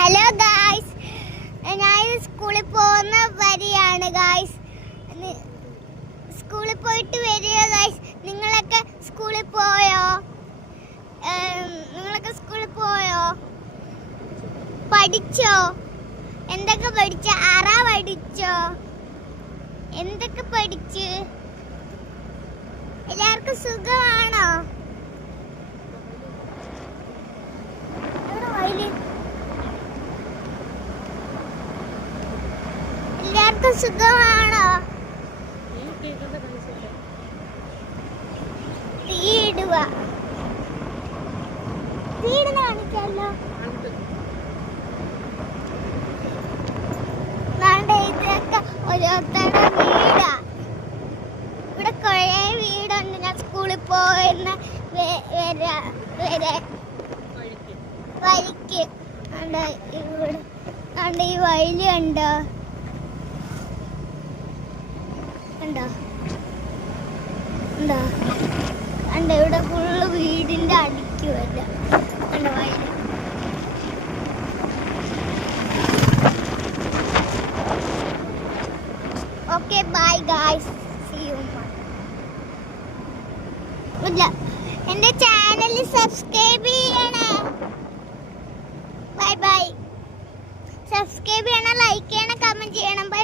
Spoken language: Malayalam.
ഹലോ ഗായ്സ്, ഞാൻ സ്കൂളിൽ പോകുന്ന വരിയാണ് ഗായ്സ്. സ്കൂളിൽ പോയിട്ട് വരിക ഗായ്സ്. നിങ്ങളൊക്കെ സ്കൂളിൽ പോയോ? പഠിച്ചോ? എന്തൊക്കെ പഠിച്ച? പഠിച്ചോ? എന്തൊക്കെ പഠിച്ച്? എല്ലാവർക്കും സുഖമാണോ? എല്ലാവർക്കും സുഖമാണോ? വീട് കാണിക്കാലോ. ഇതൊക്കെ ഓരോരുത്തരുടെ വീടാ. ഇവിടെ കുറേ വീടുണ്ട്. ഞാൻ സ്കൂളിൽ പോയിരുന്ന വഴിക്ക് ഇവിടെ ഈ വഴി ഉണ്ടോ? ഇവിടെ ഫുള്ള് വീടിന്റെ അടുക്ക് വരിക. വഴി. Okay, bye guys, see you. എന്റെ ചാനൽ സബ്സ്ക്രൈബ് ചെയ്യണേ. Bye bye. സബ്സ്ക്രൈബ് ചെയ്യണം, ലൈക്ക് ചെയ്യണം, കമന്റ് ചെയ്യണം. ബൈ.